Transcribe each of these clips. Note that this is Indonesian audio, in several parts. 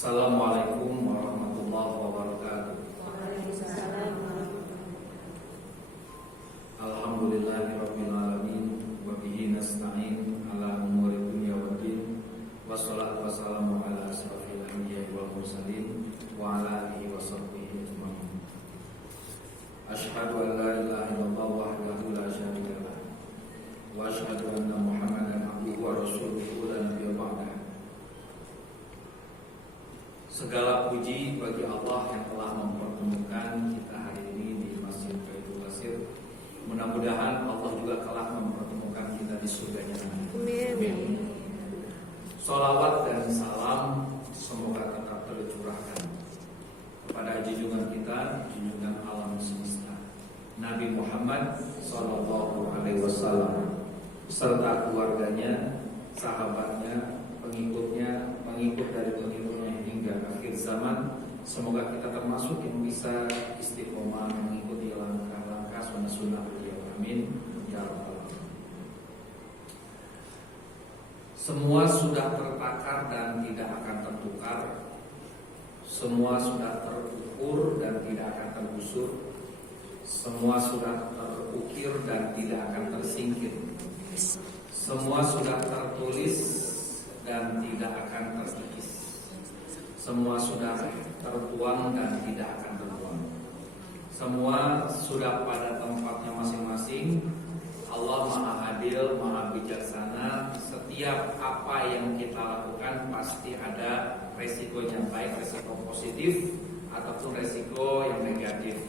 Assalamualaikum warahmatullahi wabarakatuh. Waalaikumsalam. Alhamdulillahirabbil alamin wa bihi nasta'in ala umuri dunya waddin. Wassalatu wassalamu ala asrofil anbiya'i wal mursalin wa ala alihi wa sahbihi ajmain. Asyhadu an la ilaha illallah wahdahu la syarika lah wa asyhadu anna Muhammadan abduhu wa rasuluhu la nabiyya ba'dahu. Segala puji bagi Allah yang telah mempertemukan kita hari ini di Masjid Baitul Qasir. Mudah-mudahan Allah juga telah mempertemukan kita di surganya nanti. Amin. Sholawat dan salam semoga tetap tercurahkan kepada junjungan kita, junjungan alam semesta, Nabi Muhammad SAW, serta keluarganya, sahabatnya, pengikutnya, pengikut dari pengikutnya hingga akhir zaman. Semoga kita termasuk yang bisa istiqomah mengikuti langkah-langkah sunnah-sunnah beliau. Amin ya rabbal alamin. Semua sudah tertakar dan tidak akan tertukar. Semua sudah terukur dan tidak akan tergusur. Semua sudah terukir dan tidak akan tersingkir. Semua sudah tertulis dan tidak akan terkikis. Semua sudah tertuang dan tidak akan terbuang. Semua sudah pada tempatnya masing-masing. Allah Maha Adil, Maha Bijaksana. Setiap apa yang kita lakukan pasti ada resikonya, baik resiko positif ataupun resiko yang negatif,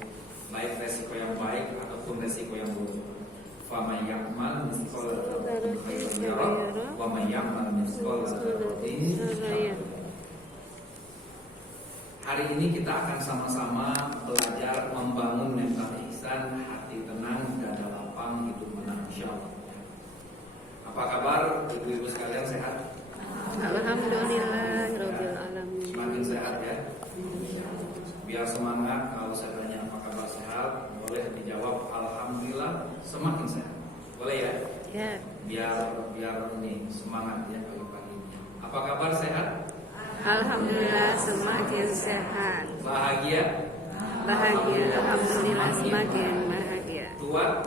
baik resiko yang baik ataupun resiko yang buruk. Faman ya'mal mithqala dzarratin khairan yarah wa man ya'mal mithqala dzarratin syarran yarah. Hari ini kita akan sama-sama belajar membangun mental ihsan, hati tenang, dada lapang, hidup menang, insyaallah. Apa kabar ibu-ibu sekalian, sehat? Alhamdulillahirabbil alamin. Semakin sehat ya. Biar semangat kalau saya tanya apa kabar sehat, boleh dijawab alhamdulillah semakin sehat. Boleh ya? Ya. Biar ini semangat ya pagi-pagi ini. Apa kabar sehat? Alhamdulillah semakin sehat. Bahagia? Alhamdulillah semakin bahagia. Tua?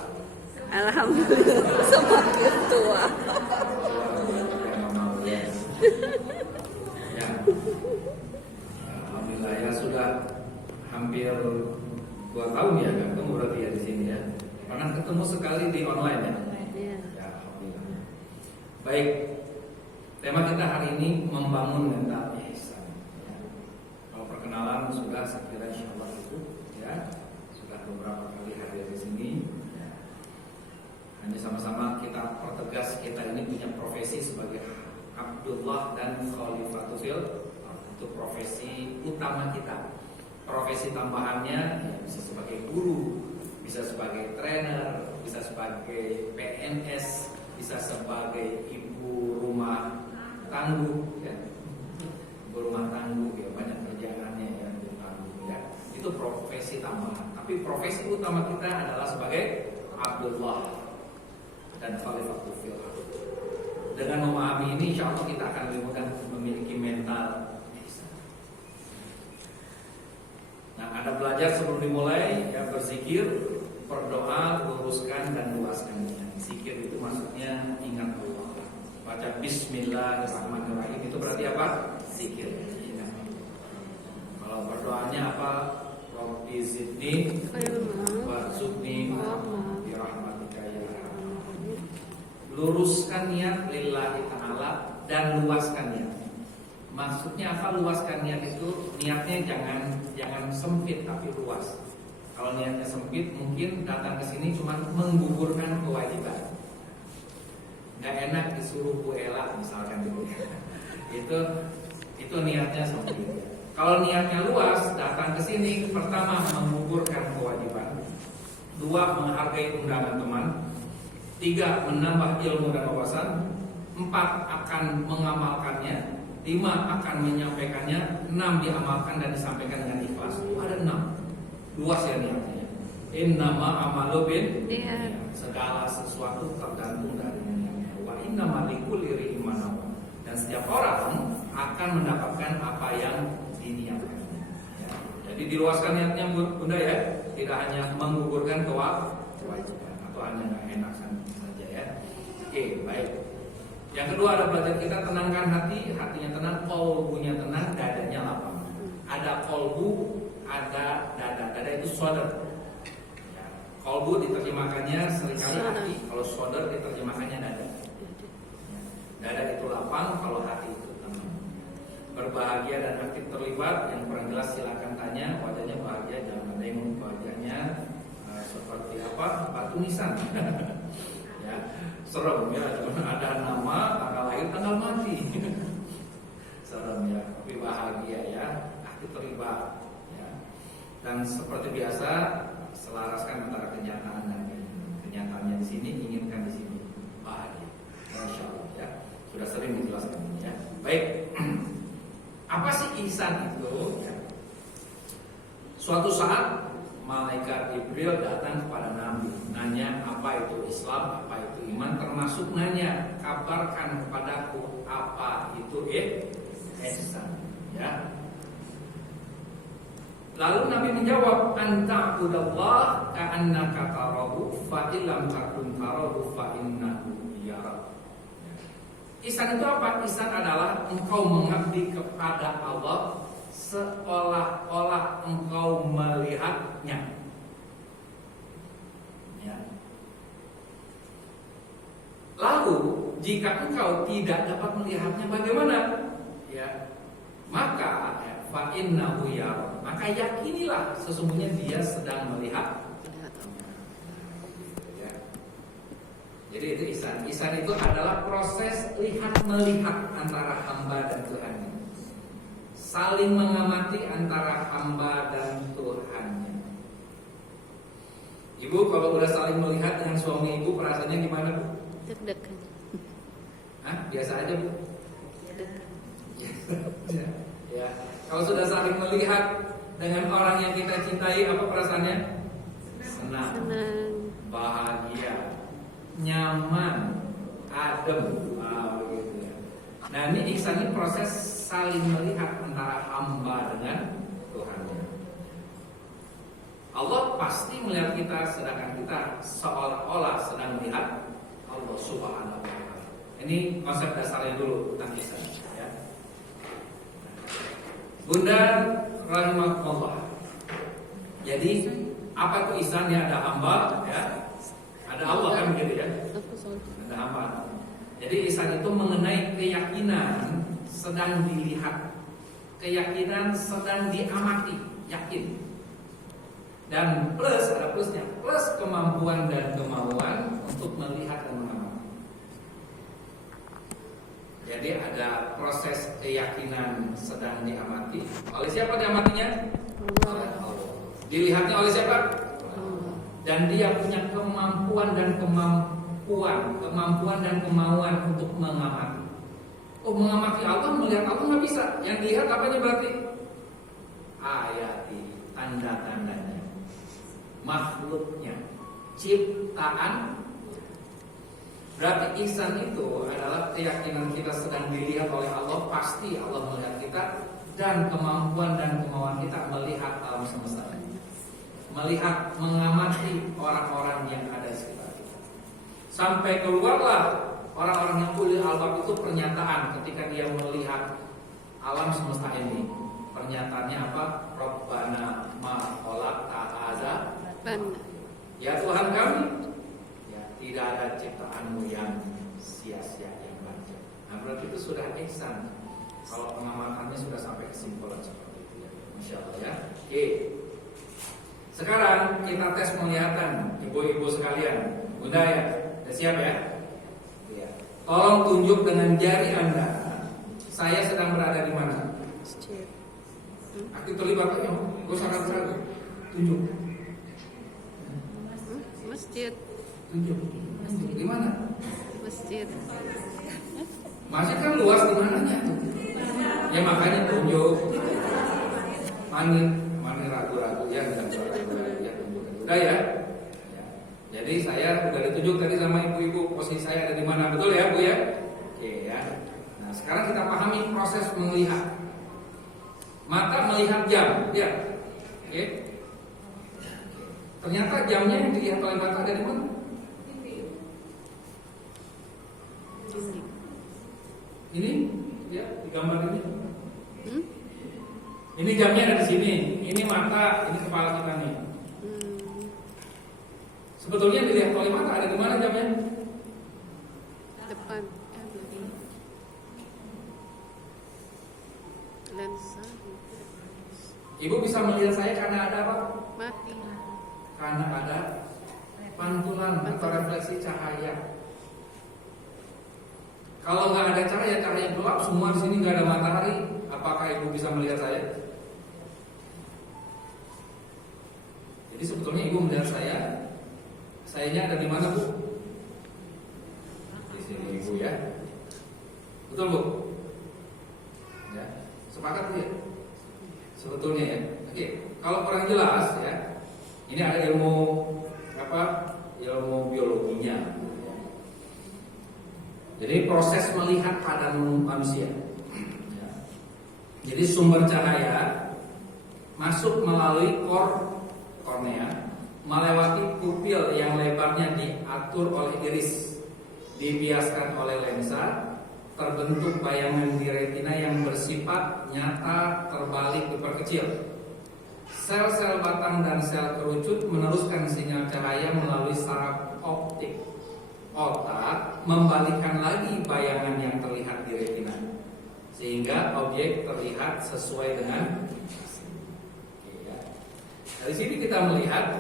Alhamdulillah semakin tua. Ya. Alhamdulillah ya, sudah hampir 2 tahun ya ketemu berarti ya di sini ya. Pernah ketemu sekali di online ya? Ya. Ya, alhamdulillah. Baik. Tema kita hari ini membangun mental ihsan. Ya. Kalau perkenalan sudah, saya kira insyaallah itu ya. Sudah beberapa kali hadir di sini. Ya. Hanya sama-sama kita pertegas kita ini punya profesi sebagai Abdullah dan Khalifatul Fil. Itu profesi utama kita. Profesi tambahannya ya, bisa sebagai guru, bisa sebagai trainer, bisa sebagai PNS, bisa sebagai ibu rumah tangguh ya. Ibu rumah tangguh ya, banyak kerjaannya ya, ibu tangguh ya. Itu profesi tambahan. Tapi profesi utama kita adalah sebagai Abdullah dan Khalifatul Fil. Dengan memahami ini, insya Allah kita akan lebih mudah memiliki mental. Nah, Anda belajar sebelum dimulai ya, berzikir, berdoa, luruskan dan luaskannya. Zikir itu maksudnya ingat Allah. Baca Bismillahirrahmanirrahim itu berarti apa? Zikir. Ingat. Kalau berdoanya apa? Rabbi zidni warzuqni birahmatika ya arhamar. Luruskan niat lillahi ta'ala dan luaskan niat. Maksudnya apa luaskan niat itu? Niatnya jangan sempit tapi luas. Kalau niatnya sempit mungkin datang ke sini cuma menggugurkan kewajiban. Gak enak disuruh Bu Ela misalkan gitu. Itu niatnya sempit. Kalau niatnya luas, datang ke sini pertama menggugurkan kewajiban, 2 menghargai undangan teman, 3 menambah ilmu dan wawasan, 4 akan mengamalkannya, 5 akan menyampaikannya, 6 diamalkan dan disampaikan dengan ikhlas. Itu ada 6. Luas ya niatnya. Innama amalu bin segala sesuatu tergantung dari niatnya. Wa innama likulli imrin ma nawa. Dan setiap orang akan mendapatkan apa yang diniatkan. Ya. Jadi diluaskan niatnya Bunda ya, tidak hanya menggugurkan kewajiban atau hanya nggak enak saja ya. Oke, baik. Yang kedua ada belajar kita tenangkan hati, hatinya tenang, kolbunya tenang, dadanya lapang. Ada kolbu, ada dada. Dada itu sodar. Ya. Kolbu diterjemahkannya seringkali hati, kalau sodar diterjemahkannya dada. Ya. Dada itu lapang, kalau hati itu tenang. Berbahagia dan aktif terlibat, yang kurang jelas silakan tanya. Wajahnya bahagia, jangan ada yang wajahnya seperti apa? Batu nisan. Ya. Serem ya, cuma ada nama, tanggal lahir, tanggal mati. Serem ya, tapi bahagia ya, aktif terlibat ya. Dan seperti biasa selaraskan antara kenyataan dan kenyataannya di sini, inginkan di sini bahagia. Masya Allah ya, sudah sering dijelaskan ya. Baik, apa sih ihsan itu? Ya. Suatu saat malaikat Jibril datang kepada Nabi, nanya apa itu Islam, apa itu iman, termasuk nanya kabarkan kepadaku apa itu ihsan. Ya. Lalu Nabi menjawab, anta'budallah ka'annaka tarahu fa illam takun tarahu fa innahu yarak. Ihsan itu apa? Ihsan adalah engkau mengabdi kepada Allah seolah-olah engkau melihatnya. Ya. Lalu jika engkau tidak dapat melihatnya bagaimana? Ya. Maka fa innahu yara. Maka yakinilah sesungguhnya dia sedang melihat. Ya. Jadi itu ihsan. Ihsan itu adalah proses lihat melihat antara hamba dan Tuhannya. Saling mengamati antara hamba dan Tuhannya. Ibu kalau udah saling melihat dengan suami ibu perasaannya gimana Bu? Deg-degan. Hah? Biasa aja Bu? Ya. Ya. Kalau sudah saling melihat dengan orang yang kita cintai, apa perasaannya? Senang, bahagia, nyaman, adem. Begitu ya. Nah ini ihsan ini proses saling melihat antara hamba dengan Tuhannya. Allah pasti melihat kita, sedangkan kita seolah-olah sedang melihat Allah Subhanahu wa Ta'ala. Ini konsep dasarnya dulu tentang ihsan ya. Bunda rahimahullah. Jadi apa itu ihsan? Ya ada hamba ya. Ada Allah kan begitu ya. Ada hamba. Jadi ihsan itu mengenai keyakinan sedang dilihat, keyakinan sedang diamati, yakin. Dan plus, ada plusnya, plus kemampuan dan kemauan untuk melihat dan mengamati. Jadi ada proses keyakinan sedang diamati. Oleh siapa diamatinya? Oleh Allah. Dilihatnya oleh siapa? Dan dia punya kemampuan dan kemauan untuk mengamati. Oh, mengamati Allah, melihat Allah nggak bisa. Yang dilihat apanya berarti? Ayati, tanda-tandanya, makhluknya, ciptaan. Berarti ihsan itu adalah keyakinan kita sedang dilihat oleh Allah, pasti Allah melihat kita, dan kemampuan dan kemauan kita melihat alam semesta, melihat, mengamati orang-orang yang ada di sekitar kita. Sampai keluarlah orang-orang yang ulil albab itu pernyataan ketika dia melihat alam semesta ini. Pernyataannya apa? Rabbana ma khalaqta hadza. Ya Tuhan kami, ya, tidak ada ciptaanmu yang sia-sia, yang baca. Nah berarti itu sudah ihsan. Kalau pengamatannya sudah sampai kesimpulan seperti itu ya. Masya Allah ya. Oke. Sekarang kita tes penglihatan, ibu-ibu sekalian. Bunda ya, sudah siap ya? Ya. Tolong tunjuk dengan jari Anda. Saya sedang berada di mana? Masjid. Aktif terlibat ya? Gue sangat ragu. Tunjuk. Masjid. Tunjuk. Di mana? Masjid. Masjid kan luas di mananya? Ya makanya tunjuk. Mana ragu-ragu ya, jangan ragu-ragu ya, tunjuk. Udah ya? Jadi saya udah ditunjuk tadi sama ibu-ibu posisi saya ada di mana, betul ya Bu ya? Oke ya. Nah sekarang kita pahami proses melihat. Mata melihat jam, lihat. Oke. Ternyata jamnya yang dilihat oleh mata dari mana? Ini, ya, di gambar ini. Ini jamnya ada di sini. Ini mata, ini kepala kita nih. Sebetulnya dilihat oleh mata ada di mana jamnya? Depan. Lensa. Ibu bisa melihat saya karena ada apa? Mati. Karena ada pantulan atau refleksi cahaya. Kalau nggak ada cahaya gelap, semua di sini nggak ada matahari, apakah ibu bisa melihat saya? Jadi sebetulnya ibu melihat sayanya ada di mana, Bu? Di sini, ibu, ya. Betul, Bu? Ya, sepakat ya? Sebetulnya ya. Oke, kalau kurang jelas ya, ini ada ilmu biologinya. Jadi proses melihat pada manusia. Jadi sumber cahaya masuk melalui kornea, melewati pupil yang lebarnya diatur oleh iris, dibiaskan oleh lensa, terbentuk bayangan di retina yang bersifat nyata terbalik diperkecil. Sel-sel batang dan sel kerucut meneruskan sinyal cahaya melalui saraf optik. Otak membalikkan lagi bayangan yang terlihat di retina sehingga objek terlihat sesuai dengan ya. Dari sini kita melihat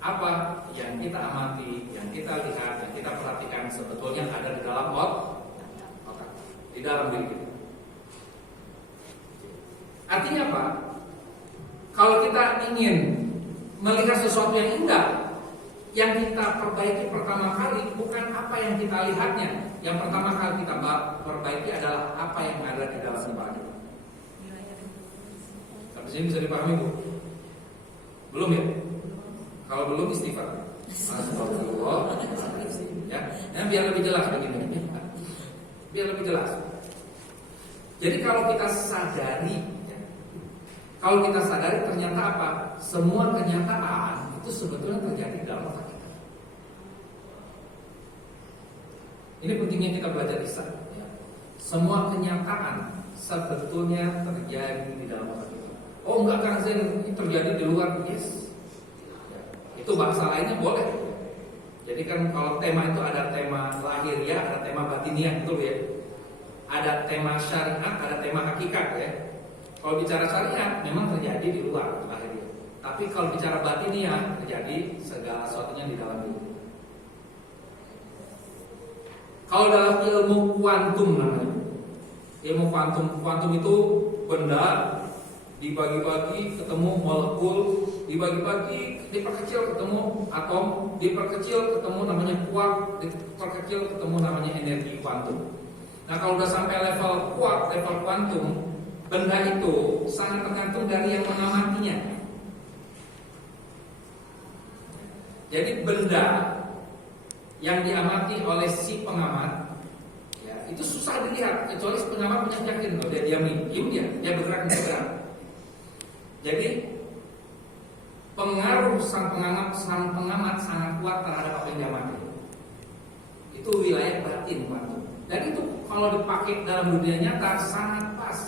apa yang kita amati, yang kita lihat, yang kita perhatikan sebetulnya ada di dalam otak, di dalam diri kita. Artinya apa? Kalau kita ingin melihat sesuatu yang indah, yang kita perbaiki pertama kali bukan apa yang kita lihatnya. Yang pertama kali kita perbaiki adalah apa yang ada di dalam kepala kita. Sampai sini bisa dipahami, Bu? Belum ya? Kalau belum istighfar. Astagfirullah. Ya, biar lebih jelas begini. Biar lebih jelas. Jadi kalau kita sadari, kalau kita sadari ternyata apa? Semua kenyataan itu sebetulnya terjadi di dalam otak kita. Ini pentingnya kita belajar Ihsan. Ya. Semua kenyataan sebetulnya terjadi di dalam otak kita. Oh enggak, Kang Zen, ini terjadi di luar. Yes. Ya. Itu bahasa lainnya boleh. Jadi kan kalau tema itu ada tema lahiriah, ada tema batiniah, betul ya. Ada tema syariat, ada tema hakikat ya. Kalau bicara syariat memang terjadi di luar lahiriah. Tapi kalau bicara batiniah terjadi segala sesuatunya di dalam diri. Kalau dalam ilmu kuantum namanya, ilmu kuantum itu benda dibagi-bagi ketemu molekul, dibagi-bagi diperkecil ketemu atom, diperkecil ketemu namanya kuark, diperkecil ketemu namanya energi kuantum. Nah kalau udah sampai level kuark, level kuantum, benda itu sangat tergantung dari yang mengamatinya. Jadi benda yang diamati oleh si pengamat, ya, itu susah dilihat kecuali si pengamat punya yakin kalau dia diam dia bergerak. Jadi pengaruh sang pengamat sangat kuat terhadap apa yang diamati. Itu wilayah batin kuantum. Dan itu kalau dipakai dalam dunia nyata sangat pas.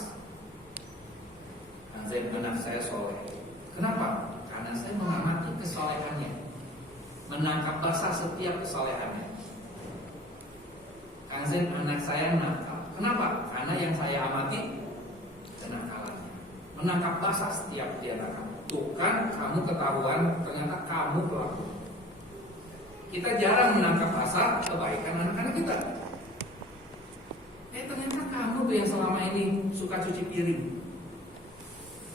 Nah, anak saya soleh. Kenapa? Karena saya mengamati kesolehannya, menangkap basah setiap kesolehannya. Kang Zen, anak saya nakal. Kenapa? Karena yang saya amati kenakalannya, menangkap basah setiap dia nakal. Tuh kan kamu ketahuan ternyata kamu pelaku. Kita jarang menangkap basah kebaikan anak-anak kita. Ternyata kamu tuh yang selama ini suka cuci piring.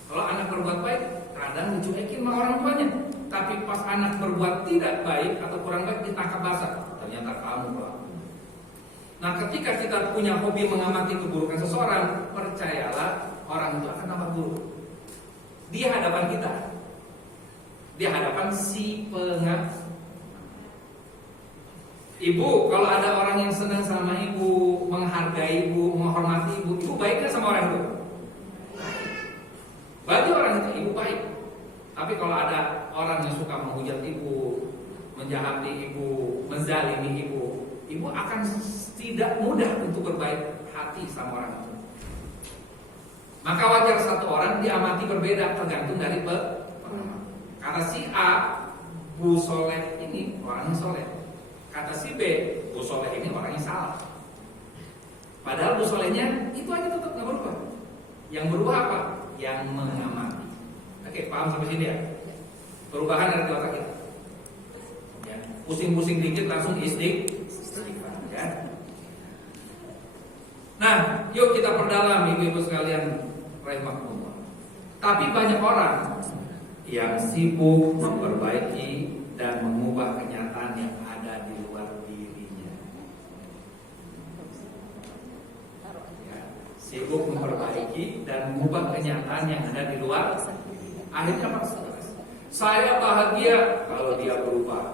Kalau anak berbuat baik, kadang dicuekin sama orang tuanya. Tapi pas anak berbuat tidak baik atau kurang baik ditangkap basah, ternyata kamu pelaku. Nah ketika kita punya hobi mengamati keburukan seseorang, percayalah orang itu akan tambah buruk di hadapan kita, di hadapan si pengamat. Ibu, kalau ada orang yang senang sama ibu, menghargai ibu, menghormati ibu, ibu baiknya sama orang itu. Bagi orang itu ibu baik. Tapi kalau ada orang yang suka menghujat ibu, menjahati ibu, menzalimi ibu, ibu akan tidak mudah untuk berbaik hati sama orang itu. Maka wajar satu orang diamati berbeda tergantung dari pengamat. Kata si A, Bu Soleh ini orangnya soleh. Kata si B, Bu Soleh ini orangnya salah. Padahal Bu Solehnya itu aja tetap nggak berubah. Yang berubah apa? Yang mengamati. Oke, paham sampai sini ya? Perubahan dari otak kita. Ya. Pusing-pusing dikit langsung istighfar. Ya. Nah, yuk kita perdalam ibu-ibu sekalian rahimahullah. Tapi banyak orang yang sibuk memperbaiki dan mengubah kenyataan yang ada di luar dirinya. Ya, sibuk memperbaiki dan mengubah kenyataan yang ada di luar. Akhirnya apa? Saya bahagia kalau dia berubah.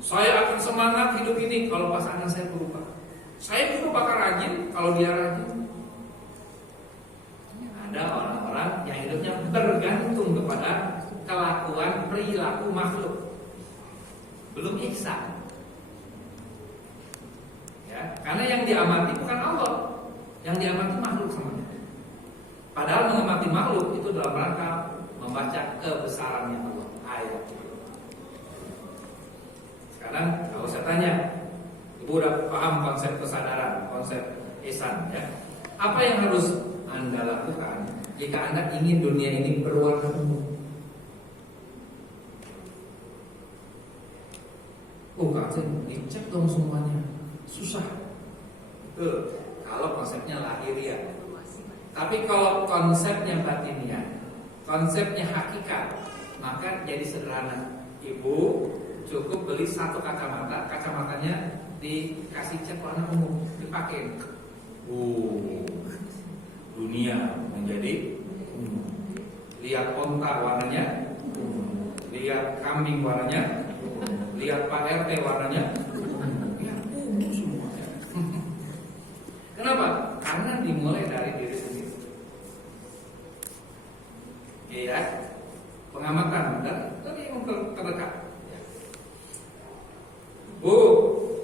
Saya akan semangat hidup ini kalau pasangan saya berubah. Saya juga bakal rajin kalau dia rajin. Ada orang-orang yang hidupnya bergantung kepada kelakuan perilaku makhluk, belum ihsan. Ya, karena yang diamati bukan Allah, yang diamati makhluk semuanya. Padahal mengamati makhluk itu dalam rangka membaca kebesarannya Allah. Ayat. Sekarang kalau saya tanya, ibu udah paham konsep kesadaran, konsep ihsan, ya? Apa yang harus Anda lakukan jika Anda ingin dunia ini berwarna ungu? Oh Kak, dicek dong semuanya. Susah. Betul. Kalau konsepnya lahiriah. Tapi kalau konsepnya batiniah, konsepnya hakikat, maka jadi sederhana. Ibu cukup beli satu kacamata, kacamatanya dikasih cat warna ungu, dipakai. Dunia menjadi ungu. Lihat onta warnanya ungu. Lihat kambing warnanya ungu. Lihat Pak RT warnanya ya ungu semuanya. Kenapa? Karena dimulai dari diri sendiri. Iya, pengamatan dari yang terdekat. Bu,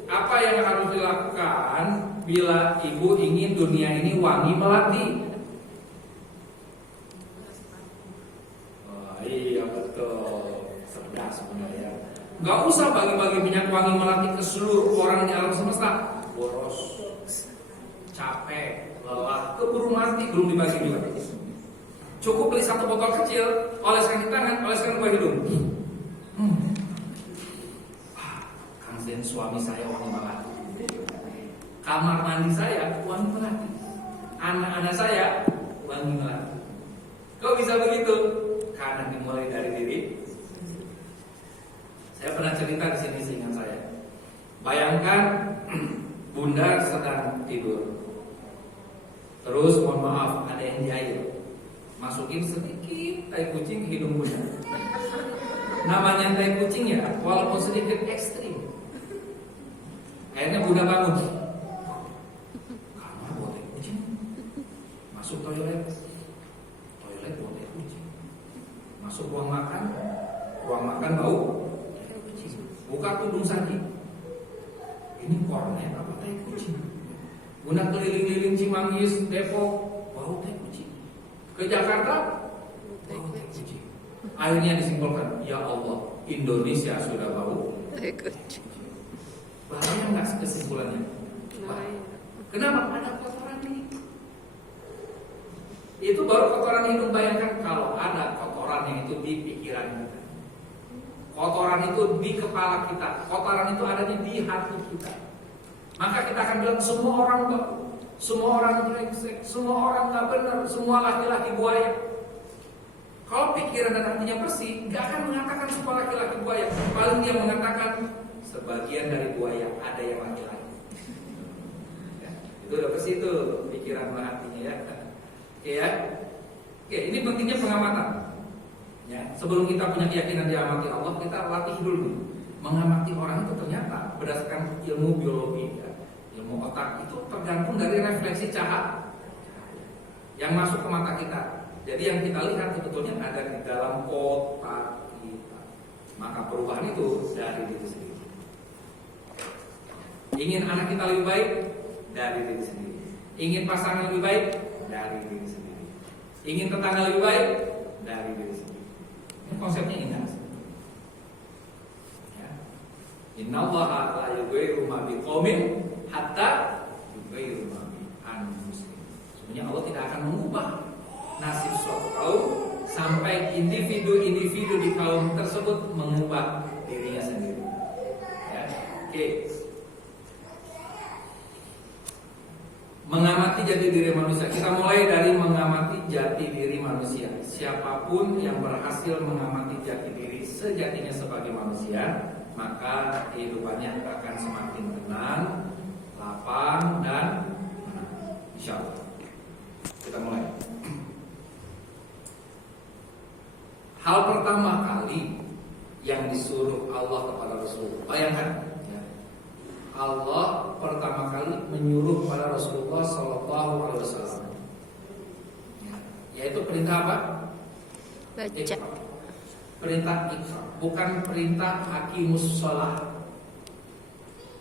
apa yang harus dilakukan bila ibu ingin dunia ini wangi melati? Oh, iya betul, cerdas sebenarnya. Gak usah bagi-bagi minyak wangi melati ke seluruh orang di alam semesta. Boros, capek, lelah, keburu mati, belum dibagi juga. Cukup beli satu botol kecil, oleskan di tangan, oleskan ke hidung. Kang Zen, suami saya wangi melati. Kamar mandi saya wangi melati. Anak-anak saya wangi melati. Kok bisa begitu? Karena dimulai dari diri. Saya pernah cerita di sini seingat saya. Bayangkan Bunda sedang tidur. Terus mohon maaf ada yang jahil. Masukin sedikit tai kucing ke hidung Bunda. Namanya tai kucing ya, walaupun sedikit ekstrim. Akhirnya Bunda bangun. Kamar buat tai kucing. Masuk toilet buat tai kucing. Masuk ruang makan bau. Buka tudung saji. Ini kornet apa tai kucing? Bunda keliling-keliling Cimanggis, Depok, bau tai kucing. Ke Jakarta, bau tai kucing. Akhirnya disimpulkan, ya Allah, Indonesia sudah bau tai kucing. Bahaya nggak kesimpulannya? Kenapa? Ada kotoran ini. Itu baru kotoran hidup. Bayangkan kalau ada kotoran yang itu di pikiran kita. Kotoran itu di kepala kita, kotoran itu adanya di hati kita. Maka kita akan bilang semua orang bau, semua orang brengsek, semua orang nggak benar, semua laki-laki buaya. Kalau pikiran dan hatinya bersih, nggak akan mengatakan semua laki-laki buaya. Paling dia mengatakan sebagian dari buaya ada yang laki-laki. Ya, itu udah bersih tuh pikiran dan hatinya ya. Oke ya. Oke, ini pentingnya pengamatan. Ya, sebelum kita punya keyakinan diamati Allah, kita latih dulu mengamati orang itu ternyata berdasarkan ilmu biologi, ya, ilmu otak itu tergantung dari refleksi cahaya yang masuk ke mata kita. Jadi yang kita lihat sebetulnya ada di dalam otak kita. Maka perubahan itu dari diri sendiri. Ingin anak kita lebih baik dari diri sendiri. Ingin pasangan lebih baik dari diri sendiri. Ingin tetangga lebih baik dari diri sendiri. Ini konsepnya indah. Ya. Innallaha la yughayyiru ma biqaumin hatta yughayyiru ma bi anfusihim. Sebenarnya Allah tidak akan mengubah nasib suatu kaum sampai individu-individu di kaum tersebut mengubah dirinya sendiri. Ya. Oke. Mengamati jati diri manusia. Kita mulai dari mengamati jati diri manusia. Siapapun yang berhasil mengamati jati diri sejatinya sebagai manusia, maka kehidupannya akan semakin tenang, lapang, dan menang. Insya Allah. Kita mulai. Hal pertama kali yang disuruh Allah kepada Rasulullah, bayangkan, ya, Allah pertama kali menyuruh kepada Rasulullah SAW, ya, yaitu perintah apa? Baca. Iqra. Perintah Iqra, bukan perintah hakimus sholah,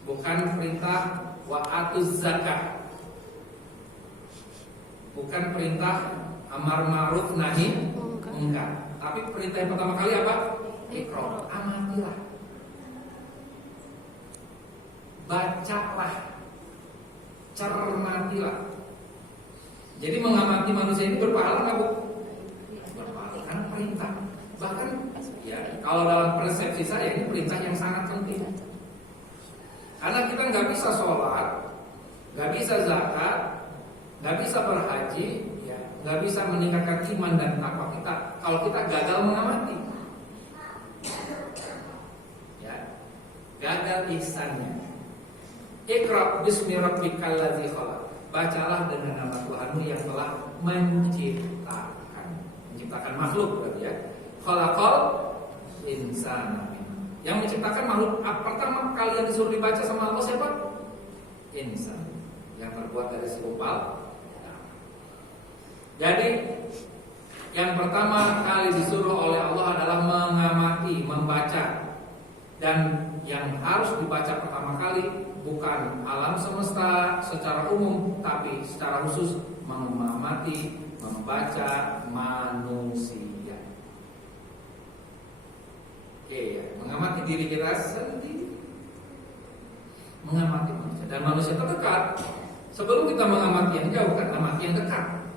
bukan perintah wa'atuz zakat, bukan perintah amar ma'ruf nahi munkar. Tapi perintah yang pertama kali apa? Iqra, amatilah, bacalah, cermatilah. Jadi mengamati manusia ini berpahala nggak, Bu? Berpahala karena perintah. Bahkan ya kalau dalam persepsi saya ini perintah yang sangat penting. Karena kita nggak bisa sholat, nggak bisa zakat, nggak bisa berhaji, ya, nggak bisa meningkatkan iman dan takwa kita kalau kita gagal mengamati. Ya, gagal ihsannya. Iqra bismi rabbikal ladzi khalaq. Bacalah dengan nama Tuhanmu yang telah menciptakan makhluk, berarti ya. Khalaqal insana. Yang menciptakan makhluk pertama kali yang disuruh dibaca sama Allah siapa? Insan, yang terbuat dari segumpal. Jadi yang pertama kali disuruh oleh Allah adalah mengamati, membaca. Dan yang harus dibaca pertama kali bukan alam semesta secara umum, tapi secara khusus mengamati, membaca manusia. Oke, ya, mengamati diri kita sendiri, mengamati manusia. Dan manusia terdekat. Sebelum kita mengamati yang jauh, kan amati yang dekat.